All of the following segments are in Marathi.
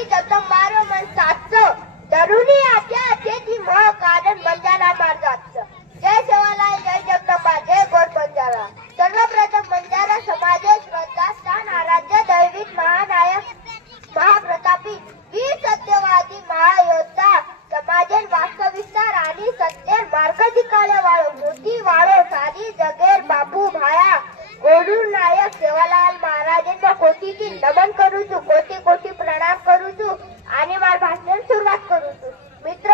सारी जगदंबारो मन सातचं तरुणी आत्या ती मह कारण बंजारा मार्गाचं. जय सेवालाल, जय जगदंबा, जय गोर बंजारा. सर्वप्रथम बंजारा समाजे श्रद्धास्थान आराध्य दैविक महानायक महाप्रतापी वीर सत्यवादी महायोद्धा समाजेन वास्तविस्तार आणि सत्य मार्ग दिखाले वाळो मोठी वाळो सारी जगेर बापू भाया गोडूर नायक सेवालाल महाराजांना कोटीची नमन करू છું, कोटी कोटी प्रणाम करू છું आणि मार भाषण सुरुवात करू છું. मित्र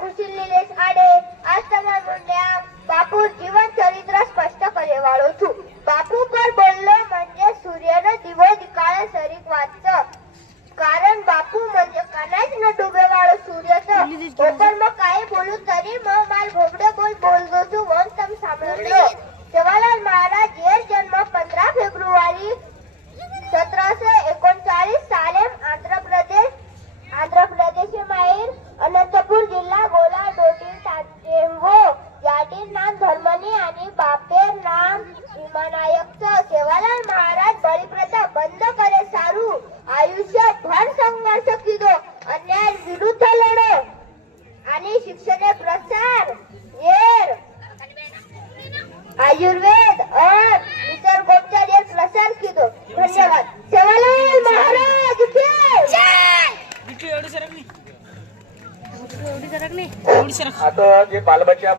कुशील निलेश आडे आज તમારા मुंड्या बापू जीवन चरित्र स्पष्ट करे वाळो છું. बापू पर बोललो म्हणजे सूर्यानं दिवो दिकाळे सरीक वाचतं. कारण बापू म्हणजे कानाच न डुबे वाळो सूर्यचं. पण मग काय बोलू तरी मग माल भोबडे बोलतो છું वंश तम સાંભળો. सेवालाल महाराज येर जन्म 15 फेब्रुवारी 1739 सालेम आंध्र प्रदेश माहेर अनंतपूर जिल्हा गोला डोटी तांडेवो यादीर नाम धर्मनी आणि बापेर नाम भीमानायकचं. सेवालाल महाराज बळीप्रथा बंद करे सारू आयुष्य भर संघर्ष किदो अन्याय विरुद्ध लढो आणि शिक्षणे प्रसार येर आयुर्वेद और निसर्गोपचार एक प्रसार किदो. धन्यवाद. सेवालाल महाराज की जय. आता जे बालबच्चा